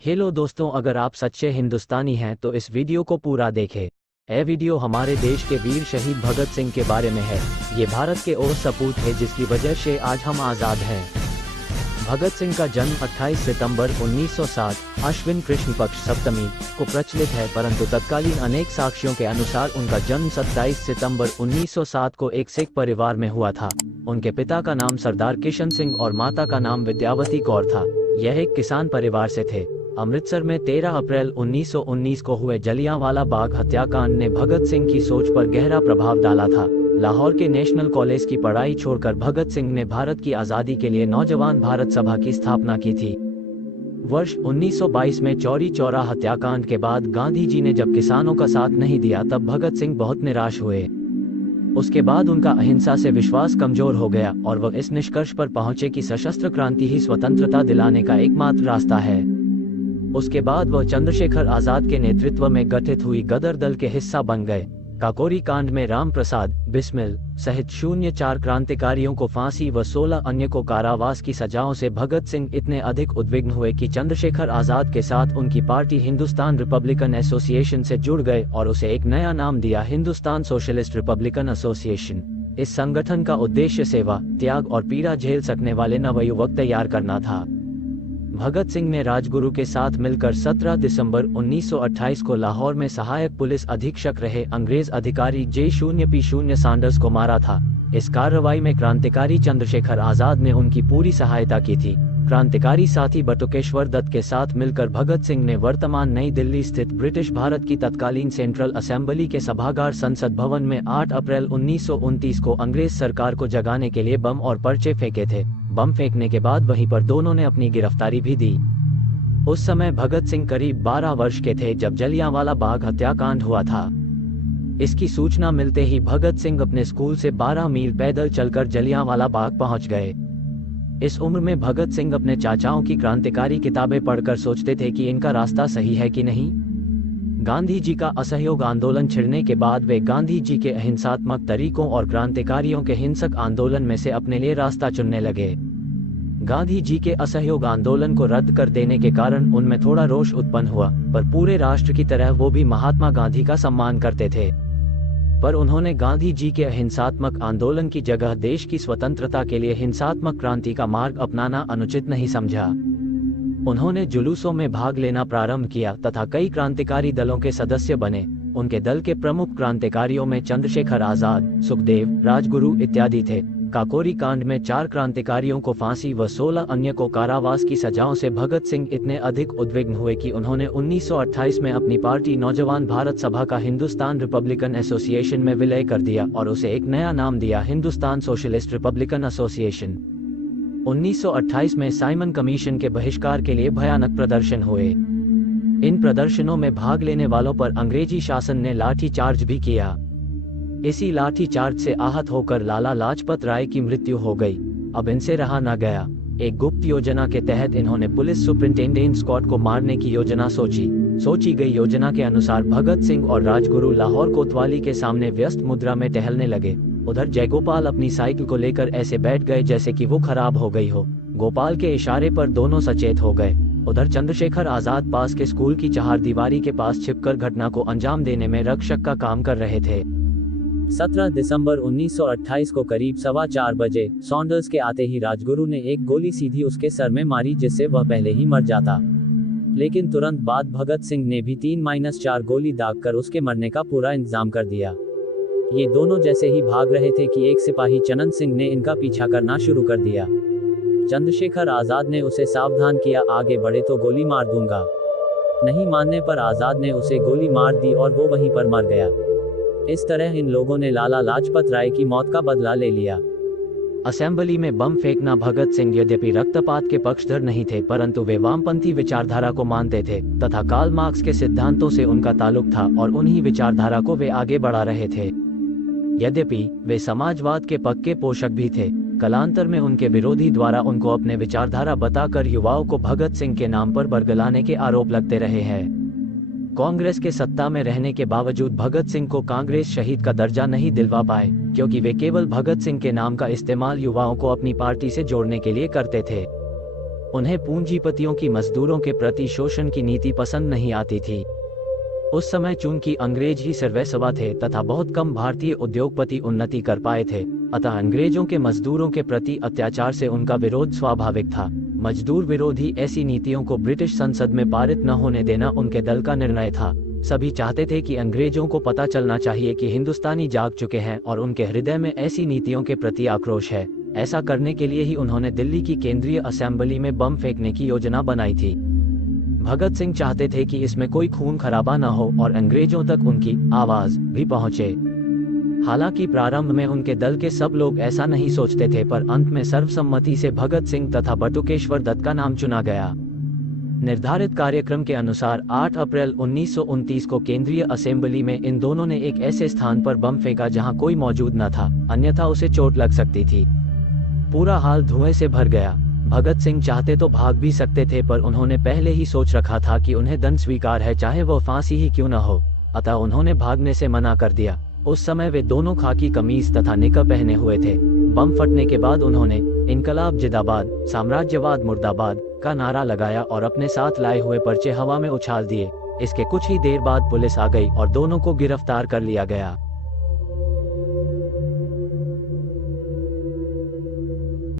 Hello दोस्तों, अगर आप सच्चे हिंदुस्तानी हैं तो इस वीडियो को पूरा देखें। यह वीडियो हमारे देश के वीर शहीद भगत सिंह के बारे में है। ये भारत के वो सपूत है जिसकी वजह से आज हम आज़ाद हैं। भगत सिंह का जन्म 28 सितंबर 1907 अश्विन कृष्ण पक्ष सप्तमी को प्रचलित है, परंतु तत्कालीन अनेक साक्ष्यों के अनुसार उनका जन्म 27 सितंबर 1907 को एक सिख परिवार में हुआ था। उनके पिता का नाम सरदार किशन सिंह और माता का नाम विद्यावती कौर था। यह एक किसान परिवार से थे। अमृतसर में 13 अप्रैल 1919 को हुए जलियांवाला बाग हत्याकांड ने भगत सिंह की सोच पर गहरा प्रभाव डाला था। लाहौर के नेशनल कॉलेज की पढ़ाई छोड़कर भगत सिंह ने भारत की आज़ादी के लिए नौजवान भारत सभा की स्थापना की थी। वर्ष 1922 में चौरी चौरा हत्याकांड के बाद गांधी जी ने जब किसानों का साथ नहीं दिया तब भगत सिंह बहुत निराश हुए। उसके बाद उनका अहिंसा से विश्वास कमजोर हो गया और वह इस निष्कर्ष पर पहुंचे कि सशस्त्र क्रांति ही स्वतंत्रता दिलाने का एकमात्र रास्ता है। उसके बाद वह चंद्रशेखर आजाद के नेतृत्व में गठित हुई गदर दल के हिस्सा बन गए। काकोरी कांड में राम प्रसाद बिस्मिल सहित 04 क्रांतिकारियों को फांसी व 16 अन्य को कारावास की सजाओं से भगत सिंह इतने अधिक उद्विग्न हुए कि चंद्रशेखर आजाद के साथ उनकी पार्टी हिंदुस्तान रिपब्लिकन एसोसिएशन से जुड़ गए और उसे एक नया नाम दिया, हिंदुस्तान सोशलिस्ट रिपब्लिकन एसोसिएशन। इस संगठन का उद्देश्य सेवा, त्याग और पीड़ा झेल सकने वाले नवयुवक तैयार करना था। भगत सिंह ने राजगुरु के साथ मिलकर 17 दिसंबर 1928 को लाहौर में सहायक पुलिस अधीक्षक रहे अंग्रेज अधिकारी J0P0 सैंडर्स को मारा था। इस कार्रवाई में क्रांतिकारी चंद्रशेखर आजाद ने उनकी पूरी सहायता की थी। क्रांतिकारी साथी बटुकेश्वर दत्त के साथ मिलकर भगत सिंह ने वर्तमान नई दिल्ली स्थित ब्रिटिश भारत की तत्कालीन सेंट्रल असेंबली के सभागार संसद भवन में 8 अप्रैल 1929 को अंग्रेज सरकार को जगाने के लिए बम और पर्चे फेंके थे। बम फेंकने के बाद वहीं पर दोनों ने अपनी गिरफ्तारी भी दी। उस समय भगत सिंह करीब 12 वर्ष के थे जब जलियांवाला बाग हत्याकांड हुआ था। इसकी सूचना मिलते ही भगत सिंह अपने स्कूल से 12 मील पैदल चलकर जलियांवाला बाग पहुंच गए। इस उम्र में भगत सिंह अपने चाचाओं की क्रांतिकारी किताबें पढ़कर सोचते थे कि इनका रास्ता सही है कि नहीं। गांधी जी का असहयोग आंदोलन छिड़ने के बाद वे गांधी जी के अहिंसात्मक तरीकों और क्रांतिकारियों के हिंसक आंदोलन में से अपने लिए रास्ता चुनने लगे। गांधी जी के असहयोग आंदोलन को रद्द कर देने के कारण उनमें थोड़ा रोष उत्पन्न हुआ, पर पूरे राष्ट्र की तरह वो भी महात्मा गांधी का सम्मान करते थे। पर उन्होंने गांधी जी के अहिंसात्मक आंदोलन की जगह देश की स्वतंत्रता के लिए हिंसात्मक क्रांति का मार्ग अपनाना अनुचित नहीं समझा। उन्होंने जुलूसों में भाग लेना प्रारंभ किया तथा कई क्रांतिकारी दलों के सदस्य बने। उनके दल के प्रमुख क्रांतिकारियों में चंद्रशेखर आजाद, सुखदेव, राजगुरु इत्यादि थे। काकोरी कांड में 4 क्रांतिकारियों को फांसी व 16 अन्य को कारावास की सजाओं से भगत सिंह इतने अधिक उद्विग्न हुए कि उन्होंने 1928 में अपनी पार्टी नौजवान भारत सभा का हिंदुस्तान रिपब्लिकन एसोसिएशन में विलय कर दिया और उसे एक नया नाम दिया, हिंदुस्तान सोशलिस्ट रिपब्लिकन एसोसिएशन। 1928 में साइमन कमीशन के बहिष्कार के लिए भयानक प्रदर्शन हुए। इन प्रदर्शनों में भाग लेने वालों पर अंग्रेजी शासन ने लाठी चार्ज भी किया। इसी लाठी चार्ज से आहत होकर लाला लाजपत राय की मृत्यु हो गई। अब इनसे रहा न गया। एक गुप्त योजना के तहत इन्होंने पुलिस सुपरिंटेंडेंट स्कॉट को मारने की योजना सोची गई योजना के अनुसार भगत सिंह और राजगुरु लाहौर कोतवाली के सामने व्यस्त मुद्रा में टहलने लगे। उधर जयगोपाल अपनी साइकिल को लेकर ऐसे बैठ गए जैसे कि वो खराब हो गई हो। गोपाल के इशारे पर दोनों सचेत हो गए। उधर चंद्रशेखर आजाद पास के स्कूल की चहारदीवारी के पास छिपकर घटना को अंजाम देने में रक्षक का काम कर रहे थे। 17 दिसंबर 1928 को करीब 4:15 बजे सॉन्डर्स के आते ही राजगुरु ने एक गोली सीधी उसके सर में मारी, जिससे वह पहले ही मर जाता। लेकिन तुरंत बाद भगत सिंह ने भी 3-4 गोली दागकर उसके मरने का पूरा इंतजाम कर दिया। ये दोनों जैसे ही भाग रहे थे कि एक सिपाही चनन सिंह ने इनका पीछा करना शुरू कर दिया। चंद्रशेखर आजाद ने उसे सावधान किया, आगे बढ़े तो गोली मार दूंगा। नहीं मानने पर आजाद ने उसे गोली मार दी और वो वहीं पर मर गया। इस तरह इन लोगों ने लाला लाजपत राय की मौत का बदला ले लिया। असेंबली में बम फेंकना भगत सिंह यद्यपि रक्तपात के पक्षधर नहीं थे, परंतु वे वामपंथी विचारधारा को मानते थे तथा कार्ल मार्क्स के सिद्धांतों से उनका ताल्लुक था और उन्हीं विचारधारा को वे आगे बढ़ा रहे थे। यद्यपि वे समाजवाद के पक्के पोषक भी थे, कालांतर में उनके विरोधी द्वारा उनको अपने विचारधारा बताकर युवाओं को भगत सिंह के नाम पर बरगलाने के आरोप लगते रहे हैं। कांग्रेस के सत्ता में रहने के बावजूद भगत सिंह को कांग्रेस शहीद का दर्जा नहीं दिलवा पाए, क्योंकि वे केवल भगत सिंह के नाम का इस्तेमाल युवाओं को अपनी पार्टी से जोड़ने के लिए करते थे। उन्हें पूंजीपतियों की मजदूरों के प्रति शोषण की नीति पसंद नहीं आती थी। उस समय चूंकि अंग्रेज ही सर्वस्व थे तथा बहुत कम भारतीय उद्योगपति उन्नति कर पाए थे, अतः अंग्रेजों के मजदूरों के प्रति अत्याचार से उनका विरोध स्वाभाविक था। मजदूर विरोधी ऐसी नीतियों को ब्रिटिश संसद में पारित न होने देना उनके दल का निर्णय था। सभी चाहते थे कि अंग्रेजों को पता चलना चाहिए कि हिंदुस्तानी जाग चुके हैं और उनके हृदय में ऐसी नीतियों के प्रति आक्रोश है। ऐसा करने के लिए ही उन्होंने दिल्ली की केंद्रीय असेंबली में बम फेंकने की योजना बनाई थी। भगत सिंह चाहते थे कि इसमें कोई खून खराबा न हो और अंग्रेजों तक उनकी आवाज भी पहुंचे। हालांकि प्रारंभ में उनके दल के सब लोग ऐसा नहीं सोचते थे, पर अंत में सर्वसम्मति से भगत सिंह तथा बटुकेश्वर दत्त का नाम चुना गया। निर्धारित कार्यक्रम के अनुसार 8 अप्रैल 1929 को केंद्रीय असेंबली में इन दोनों ने एक ऐसे स्थान पर बम फेंका जहां कोई मौजूद न था, अन्यथा उसे चोट लग सकती थी। पूरा हाल धुएं से भर गया। भगत सिंह चाहते तो भाग भी सकते थे, पर उन्होंने पहले ही सोच रखा था कि उन्हें दंड स्वीकार है, चाहे वो फांसी ही क्यों न हो, अतः उन्होंने भागने से मना कर दिया। उस समय वे दोनों खाकी कमीज तथा निकर पहने हुए थे। बम फटने के बाद उन्होंने इनकलाब जिंदाबाद, साम्राज्यवाद मुर्दाबाद का नारा लगाया और अपने साथ लाए हुए पर्चे हवा में उछाल दिए। इसके कुछ ही देर बाद पुलिस आ गई और दोनों को गिरफ्तार कर लिया गया।